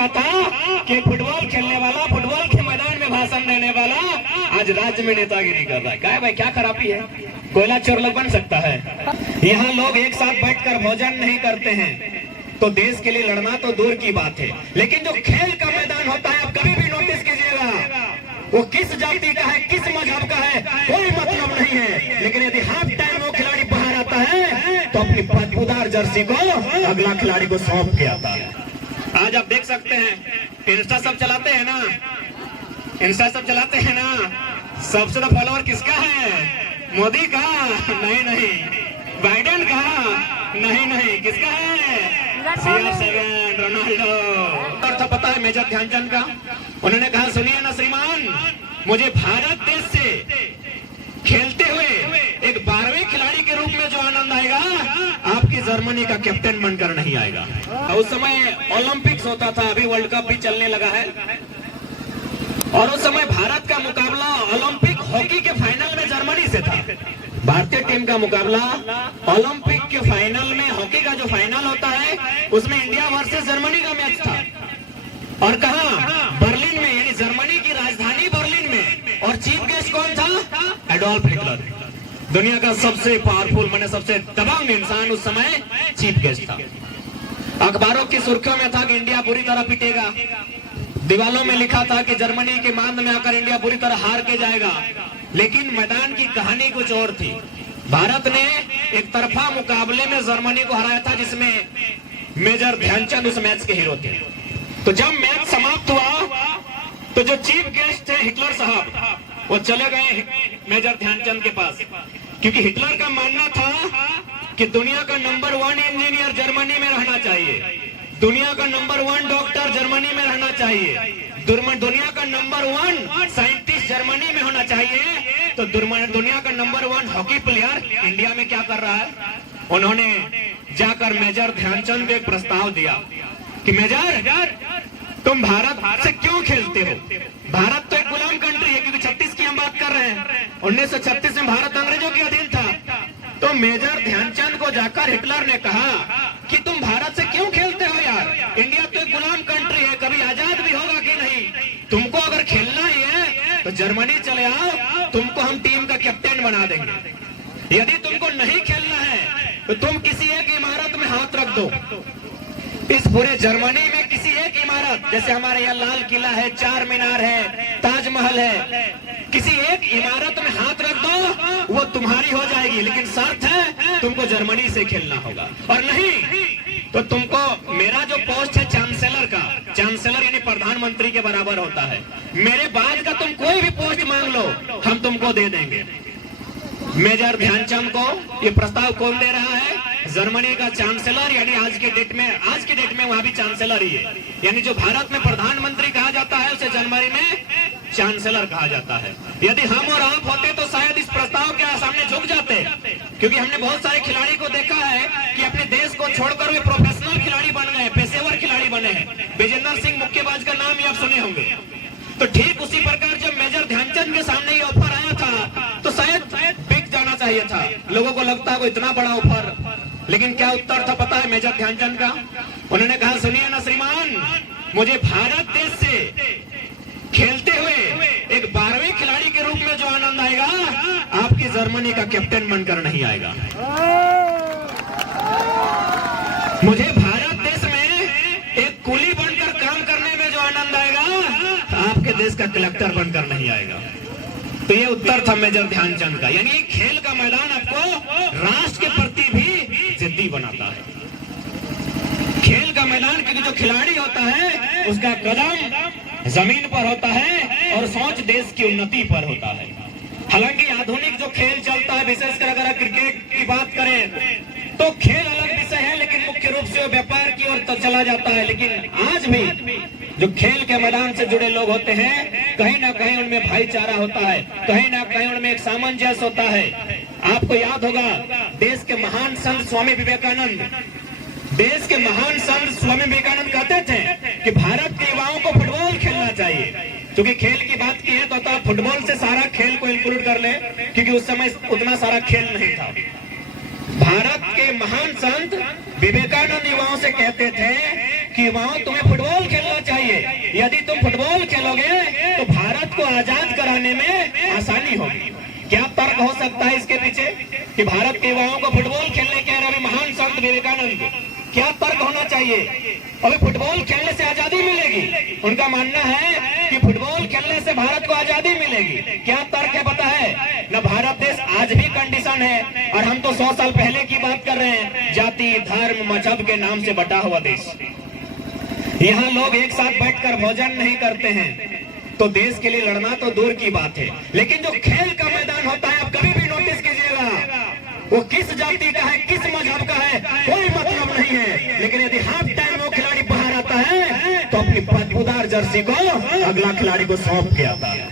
होता था कि फुटबॉल खेलने वाला, फुटबॉल के मैदान में भाषण देने वाला आज राज्य में नेतागिरी कर रहा है। क्या है भाई, क्या खराबी है? कोयला चोर लोग बन सकता है? यहाँ लोग एक साथ बैठकर भोजन नहीं करते हैं तो देश के लिए लड़ना तो दूर की बात है, लेकिन जो खेल का मैदान होता है, आप कभी भी नोटिस कीजिएगा, वो किस जाति का है, किस मजहब का है, कोई मतलब नहीं है, लेकिन यदि हाफ टाइम वो खिलाड़ी बाहर आता है तो अपनी बदबूदार जर्सी को अगला खिलाड़ी को सौंप के आता है। आज आप देख सकते हैं, इंस्टा सब चलाते हैं ना, इंस्टा सब चलाते हैं ना, सबसे ज्यादा फॉलोअर किसका है? मोदी का? नहीं नहीं। बाइडेन का? नहीं नहीं। किसका है? CR7 Ronaldo. और था पता है मेजर ध्यानचंद का? उन्होंने कहा, सुनिए ना श्रीमान, मुझे भारत देश से खेलते हुए एक 12वें खिलाड़ी के रूप में जो आनंद आएगा, आपकी जर्मनी का कैप्टन बनकर नहीं आएगा। उस समय ओलंपिक्स होता था, अभी वर्ल्ड कप भी चलने लगा है, और उस समय भारत का मुकाबला ओलंपिक हॉकी के फाइनल में जर्मनी से था। भारतीय टीम का मुकाबला ओलंपिक के फाइनल में, हॉकी का जो फाइनल होता है उसमें इंडिया वर्सेस जर्मनी का मैच था। और कहा? बर्लिन में, यानी जर्मनी की राजधानी बर्लिन में। और चीफ गेस्ट कौन था? एडोल्फ हिटलर, दुनिया का सबसे पावरफुल, माने सबसे दबंग इंसान उस समय चीफ गेस्ट था। अखबारों की सुर्खियों में था कि इंडिया बुरी तरह पिटेगा, दीवालों में लिखा था कि जर्मनी के मांद में आकर इंडिया बुरी तरह हार के जाएगा, लेकिन मैदान की कहानी कुछ और थी। भारत ने एक तरफा मुकाबले में जर्मनी को हराया था, जिसमें मेजर ध्यानचंद उस मैच के हीरो थे। तो जब मैच समाप्त हुआ तो जो चीफ गेस्ट थे हिटलर साहब, वो चले गए मेजर ध्यानचंद के पास, क्योंकि हिटलर का मानना था कि दुनिया का नंबर 1 इंजीनियर जर्मनी में रहना चाहिए, दुनिया का नंबर 1 डॉक्टर जर्मनी में रहना चाहिए, दुनिया का नंबर 1 साइंटिस्ट जर्मनी में होना चाहिए। तो दुनिया का नंबर 1 हॉकी प्लेयर इंडिया में क्या कर रहा है? उन्होंने जाकर मेजर ध्यानचंद को एक प्रस्ताव दिया कि मेजर, तुम भारत से क्यों खेलते हो? भारत तो एक गुलाम कंट्री है, क्योंकि 36 की हम बात कर रहे हैं, 1936 में भारत अंग्रेजों के अधीन था। तो मेजर ध्यानचंद को जाकर हिटलर ने कहा कि तुम भारत से क्यों खेलते हो यार? इंडिया तो एक गुलाम कंट्री है, कभी आजाद भी होगा कि नहीं? तुमको अगर खेलना ही है तो जर्मनी चले आओ, तुमको हम टीम का कैप्टन बना देंगे। यदि तुमको नहीं खेलना है तो तुम किसी एक इमारत में हाथ रख दो, इस पूरे जर्मनी में किसी एक इमारत, जैसे हमारे यहाँ लाल किला है, चार मीनार है, ताजमहल है, किसी एक इमारत में हाथ रख दो, वो तुम्हारी हो जाएगी, लेकिन शर्त है तुमको जर्मनी से खेलना होगा। और नहीं तो तुमको, मेरा जो पोस्ट है चांसलर का, चांसलर यानी प्रधानमंत्री के बराबर होता है, मेरे बाद का तुम कोई भी पोस्ट मांग लो, हम तुमको दे देंगे। मेजर ध्यानचंद को ये प्रस्ताव कौन दे रहा है? जर्मनी का चांसलर, यानी आज के डेट में वहां भी चांसलर ही है, यानी जो भारत में प्रधानमंत्री कहा जाता है उसे जर्मनी में चांसलर कहा जाता है। यदि हम और आप होते तो शायद इस प्रस्ताव के सामने झुक जाते, क्योंकि हमने बहुत सारे खिलाड़ी को देखा है कि अपने देश को छोड़कर वे प्रोफेशनल खिलाड़ी बन गए, पेशेवर खिलाड़ी बने हैं। विजेंद्र सिंह मुक्केबाज का नाम ही आप सुने होंगे। तो ठीक उसी प्रकार जब मेजर ध्यानचंद के सामने ये ऑफर आया था तो शायद बिक जाना चाहिए था, लोगों को लगता है इतना बड़ा ऑफर, लेकिन क्या उत्तर था पता है मेजर ध्यानचंद का? उन्होंने कहा, सुनिए ना श्रीमान, मुझे भारत देश से खेलते हुए एक 12वें खिलाड़ी के रूप में जो आनंद आएगा, आपकी जर्मनी का कैप्टन बनकर नहीं आएगा। मुझे भारत देश में एक कुली बनकर काम करने में जो आनंद आएगा, आपके देश का कलेक्टर बनकर नहीं आएगा। तो ये उत्तर था मेजर ध्यानचंद का, यानी खेल का मैदान आपको राष्ट्र के प्रति भी जिद्दी बनाता है। खेल का मैदान, क्योंकि जो खिलाड़ी होता है उसका कदम जमीन पर होता है और सोच देश की उन्नति पर होता है। हालांकि आधुनिक जो खेल चलता है, विशेषकर अगर क्रिकेट की बात करें तो खेल अलग विषय है, लेकिन मुख्य रूप से व्यापार की ओर तो चला जाता है। लेकिन आज भी जो खेल के मैदान से जुड़े लोग होते हैं, कहीं ना कहीं उनमें भाईचारा होता है, कहीं ना कहीं उनमें एक सामंजस्य होता है। आपको याद होगा देश के महान संत स्वामी विवेकानंद, देश के महान संत स्वामी विवेकानंद कहते थे कि भारत के युवाओं को फुटबॉल खेलना चाहिए। क्योंकि खेल की बात की है तो फुटबॉल से सारा खेल को इंक्लूड कर ले, क्योंकि उस समय उतना सारा खेल नहीं था। भारत के महान संत विवेकानंद युवाओं से कहते थे कि युवाओं तुम्हें फुटबॉल खेलना चाहिए। यदि तुम फुटबॉल खेलोगे तो भारत को आजाद कराने में आसानी होगी। क्या तर्क हो सकता है इसके पीछे कि भारत के युवाओं को फुटबॉल खेलने कह रहे महान संत विवेकानंद? क्या तर्क होना चाहिए? अभी फुटबॉल खेलने से आजादी मिलेगी। उनका मानना है कि फुटबॉल खेलने से भारत को आजादी मिलेगी। क्या तर्क है पता है? न भारत देश आज भी कंडीशन है, और हम तो 100 साल पहले की बात कर रहे हैं। जाति धर्म मजहब के नाम से बटा हुआ देश। यहाँ लोग एक साथ बैठकर भोजन नहीं करते हैं, तो देश के लिए लड़ना तो दूर की बात है। लेकिन जो खेल का मैदान होता है, आप कभी भी नोटिस कीजिएगा, वो किस जाति का है, किस मजहब का है, कोई मतलब नहीं है। लेकिन यदि हाफ टाइम वो खिलाड़ी बाहर आता है तो अपनी बदबूदार जर्सी को अगला खिलाड़ी को सौंप के आता है।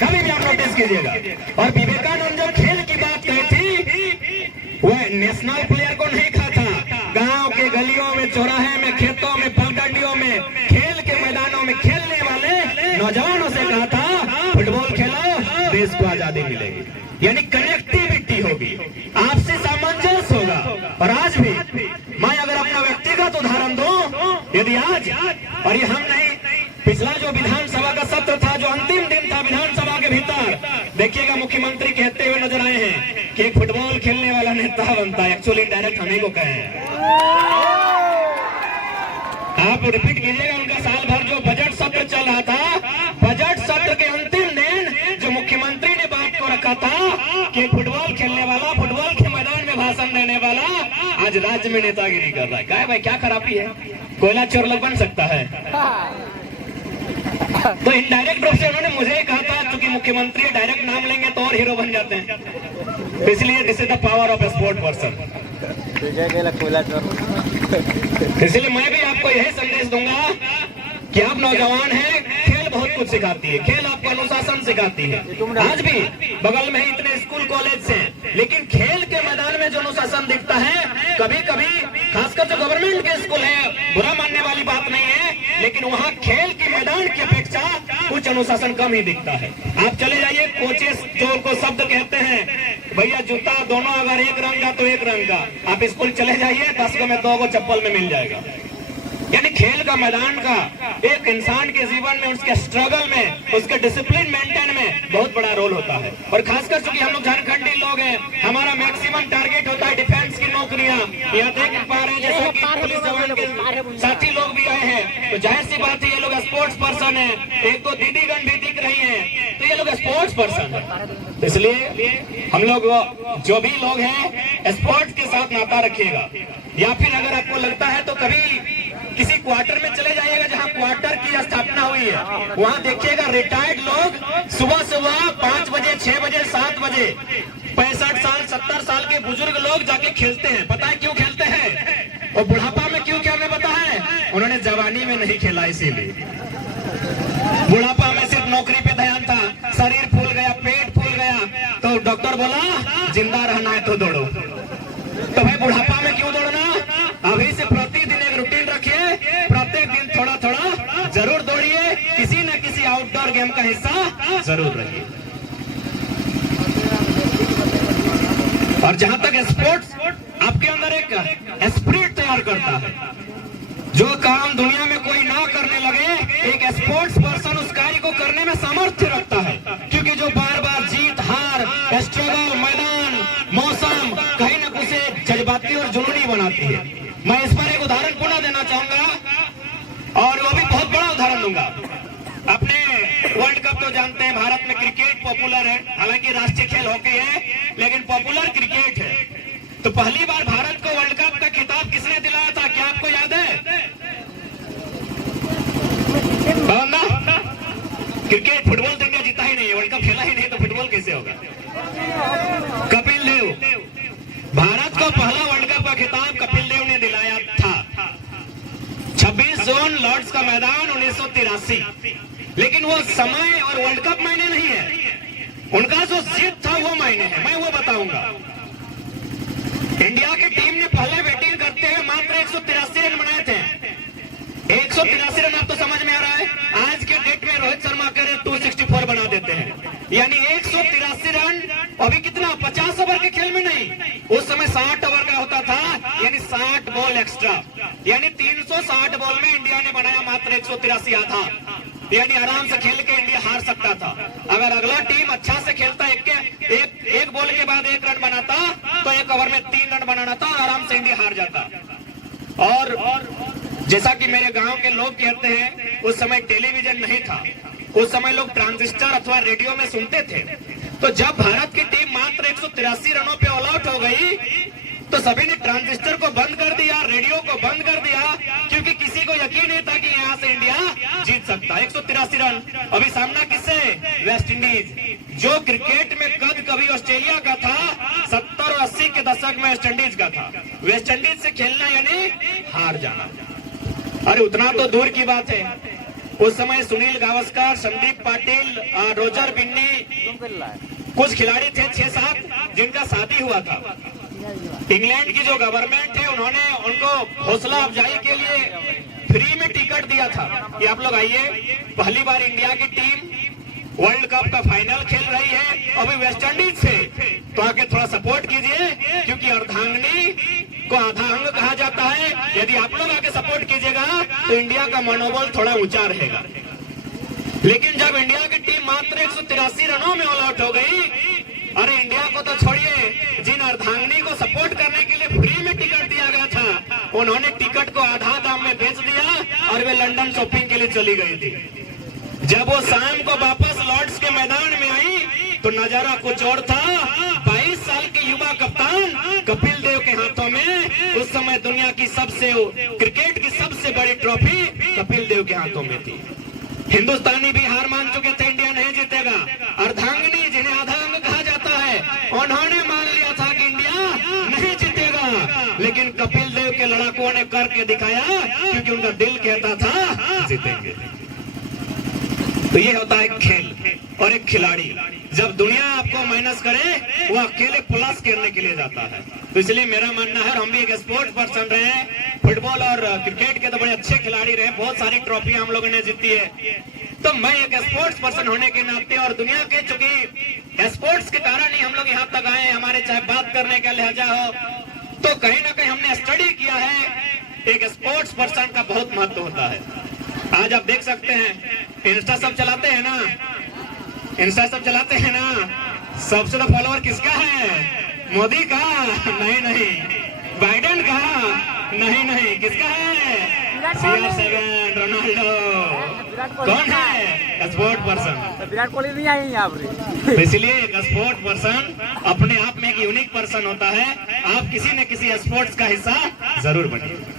कभी भी आप नोटिस कीजिएगा। और विवेकानंद जो खेल की बात कही थी, वह नेशनल प्लेयर को नहीं कहा था। गांव के गलियों में, चौराहे में, खेतों में, पगडंडियों में, खेल के मैदानों में खेलने वाले नौजवानों से कहा था फुटबॉल खेलो, देश को आजादी मिलेगी। यानी कनेक्टिविटी होगी, आपसी सामंजस्य होगा। और आज भी मैं अगर अपना व्यक्तिगत उदाहरण दूं, यदि आज, और ये हम नहीं, पिछला जो विधानसभा का सत्र था, जो अंतिम दिन था विधानसभा के भीतर, देखिएगा मुख्यमंत्री कहते हुए नजर आए हैं कि एक फुटबॉल खेलने वाला नेता बनता है। एक्चुअली डायरेक्ट हमें को कहे हैं। आप रिपीट कीजिएगा, उनका साल भर जो बजट सत्र चल रहा था, बजट सत्र के अंतिम दिन जो मुख्यमंत्री ने बात को रखा था कि फुटबॉल खेलने वाला, फुटबॉल के मैदान में भाषण देने वाला आज राज्य में नेतागिरी कर रहा है। क्या है भाई, क्या खराबी है? कोयला चोर लोग बन सकता है? तो इनडायरेक्ट रूप से उन्होंने मुझे कहा था, क्योंकि मुख्यमंत्री डायरेक्ट नाम लेंगे तो और हीरो बन जाते हैं। इसलिए this is the power of a sport person. इसलिए मैं भी आपको यही संदेश दूंगा कि आप नौजवान हैं, खेल बहुत कुछ सिखाती है। खेल आपको अनुशासन सिखाती है। आज भी बगल में ही इतने स्कूल कॉलेज हैं, लेकिन खेल के मैदान में जो अनुशासन दिखता है, कभी कभी खासकर जो गवर्नमेंट के स्कूल है, बुरा मानने वाली बात नहीं है, लेकिन वहाँ खेल के मैदान की अपेक्षा कुछ अनुशासन कम ही दिखता है। आप चले जाइए, कोचेस जो उनको शब्द कहते हैं, भैया जूता दोनों अगर एक रंग का तो एक रंग का। आप स्कूल चले जाइए, 10 को में 2 को चप्पल में मिल जाएगा। यानी खेल का मैदान का एक इंसान के जीवन में, उसके स्ट्रगल में, उसके डिसिप्लिन मेंटेन में बहुत बड़ा रोल होता है। और खासकर चूंकि हम लोग झारखंडी लोग हैं, हमारा मैक्सिमम टारगेट होता है डिफेंस की नौकरियां। यहाँ देख पा रहे हैं जैसे कि पुलिस जवान के साथी लोग भी आए हैं, तो जाहिर सी बात है ये लोग स्पोर्ट्स पर्सन है। एक दो दीदीगण भी दिख रही है, तो ये लोग स्पोर्ट्स पर्सन है। तो इसलिए हम लोग जो भी लोग हैं स्पोर्ट्स के साथ नाता रखिएगा। या फिर अगर आपको लगता है तो कभी किसी क्वार्टर में चले जाइएगा जहां क्वार्टर की स्थापना हुई है, वहां देखिएगा रिटायर्ड लोग सुबह सुबह 5 बजे, 6 बजे, 7 बजे 65 साल 70 साल के बुजुर्ग लोग जाके खेलते हैं। पता है क्यों खेलते हैं? और बुढ़ापा में क्यों खेलने पता है? उन्होंने जवानी में नहीं खेला, इसीलिए। बुढ़ापा में सिर्फ नौकरी पे ध्यान था, शरीर फूल गया, पेट फूल गया, तो डॉक्टर बोला जिंदा रहना है तो दौड़ो। तो भाई बुढ़ापा में क्यों दौड़ना? अभी से प्रतिदिन एक रूटीन रखिए, प्रत्येक दिन थोड़ा थोड़ा जरूर दौड़िए, किसी न किसी आउटडोर गेम का हिस्सा जरूर रहिए। और जहां तक स्पोर्ट्स आपके अंदर एक स्पिरिट तैयार करता है, जो काम दुनिया में कोई ना करने लगे, एक स्पोर्ट्स पर्सन उस कार्य को करने में सामर्थ्य रखता है। क्योंकि जो बार बार जीत हार, स्ट्रगल, मैदान, मौसम कहीं ना कुछ जज्बाती और जुनूनी बनाती है। मैं इस पर एक उदाहरण पुनः देना चाहूंगा, और वो भी बहुत बड़ा उदाहरण दूंगा। अपने वर्ल्ड कप तो जानते हैं, भारत में क्रिकेट पॉपुलर है, हालांकि राष्ट्रीय खेल हॉकी है, लेकिन पॉपुलर क्रिकेट है। तो पहली बार भारत को वर्ल्ड कप का खिताब किसने दिलाया था, क्या आपको याद है? क्रिकेट, फुटबॉल तो क्या जीता ही नहीं है, वर्ल्ड कप खेला ही नहीं, तो फुटबॉल कैसे होगा? कपिल देव। भारत को पहला वर्ल्ड कप का खिताब कपिल देव ने दिलाया था। 26 जून लॉर्ड्स का मैदान 1983। लेकिन वो समय और वर्ल्ड कप मायने नहीं है, उनका जो जीत था वो मायने है। मैं वो बताऊंगा। इंडिया की टीम ने पहले बैटिंग करते हुए मात्र 183 रन बनाए थे। 183 रन आप तो समझ में आ रहा है, आज के डेट में रोहित शर्मा के 264 बना देते हैं। यानी 183 रन। अभी कितना, 50 ओवर के खेल में नहीं, उस समय 60 ओवर का होता था, यानी 60 बॉल एक्स्ट्रा। यानी 360 बॉल में इंडिया ने बनाया मात्र 183 आधा, यानी आराम से खेल के इंडिया हार सकता था। अगर अगला टीम अच्छा से खेलता, एक बॉल के बाद 1 रन बनाता, तो 1 ओवर में 3 रन बनाना था और आराम से इंडिया हार जाता। और जैसा कि मेरे गांव के लोग कहते हैं, उस समय टेलीविजन नहीं था, उस समय लोग ट्रांजिस्टर अथवा रेडियो में सुनते थे। तो जब भारत की टीम मात्र 183 रनों पे ऑल आउट हो गई, तो सभी ने ट्रांजिस्टर को बंद कर दिया, रेडियो को बंद कर दिया, क्योंकि किसी को यकीन नहीं था कि यहाँ से इंडिया जीत सकता। 183 रन। अभी सामना किससे? वेस्ट इंडीज, जो क्रिकेट में कद कभी ऑस्ट्रेलिया का था, 70 और 80 के दशक में वेस्ट इंडीज का था। वेस्ट इंडीज से खेलना यानी हार जाना। अरे उतना तो दूर की बात है, उस समय सुनील गावस्कर, संदीप पाटिल, रोजर बिन्नी, कुछ खिलाड़ी थे 6-7 जिनका शादी हुआ था। इंग्लैंड की जो गवर्नमेंट है, उन्होंने उनको हौसला अफजाई के लिए फ्री में टिकट दिया था कि आप लोग आइए, पहली बार इंडिया की टीम वर्ल्ड कप का फाइनल खेल रही है अभी वेस्ट इंडीज से, तो आके थोड़ा सपोर्ट कीजिए, क्योंकि अर्धांगिनी को आधा अंग कहा जाता है। यदि आप लोग आके सपोर्ट कीजिएगा तो इंडिया का मनोबल थोड़ा ऊंचा रहेगा। लेकिन जब इंडिया की टीम मात्र 183 रनों में ऑल आउट हो गई, अरे इंडिया को तो छोड़िए, जिन अर्धांगिनी को सपोर्ट करने के लिए फ्री में टिकट दिया गया था, उन्होंने टिकट को आधा दाम में बेच दिया और वे लंदन शॉपिंग के लिए चली गई थी। जब वो शाम को वापस लॉर्ड्स के मैदान में आई, तो नजारा कुछ और था। 22 साल के युवा कप्तान कपिल देव के हाथों में उस समय दुनिया की क्रिकेट की सबसे बड़ी ट्रॉफी कपिल देव के हाथों में थी। हिंदुस्तानी भी हार मान चुके थे, इंडिया नहीं जीतेगा। अर्धांगिनी, जिन्हें आधा अंग कहा जाता है, उन्होंने मान लिया था कि इंडिया नहीं जीतेगा, लेकिन कपिल देव के लड़ाकों ने करके दिखाया, क्योंकि उनका दिल कहता था जीतेंगे। तो ये होता है खेल और एक खिलाड़ी। जब दुनिया आपको माइनस करे, वो अकेले प्लस करने के लिए जाता है। तो इसलिए मेरा मानना है, हम भी एक स्पोर्ट्स पर्सन रहे, फुटबॉल और क्रिकेट के तो बड़े अच्छे खिलाड़ी रहे, बहुत सारी ट्रॉफियां हम लोगों ने जीती है। तो मैं एक स्पोर्ट्स पर्सन होने के नाते और दुनिया के, चूंकि स्पोर्ट्स के कारण ही हम लोग यहाँ तक आए, हमारे चाहे बात करने का लहजा हो, तो कहीं ना कहीं हमने स्टडी किया है, एक स्पोर्ट्स पर्सन का बहुत महत्व होता है। आज आप देख सकते हैं, इंस्टा सब चलाते हैं ना, इंस्टा सब चलाते हैं ना, सबसे ज्यादा फॉलोअर किसका है? मोदी का? नहीं। बाइडेन का? नहीं। किसका है? CR7 Ronaldo. कौन है? Sport person. विराट कोहली नहीं आए यहाँ पर। इसलिए एक स्पोर्ट पर्सन अपने आप में एक यूनिक पर्सन होता है। आप किसी न किसी स्पोर्ट्स का हिस्सा जरूर बनिए।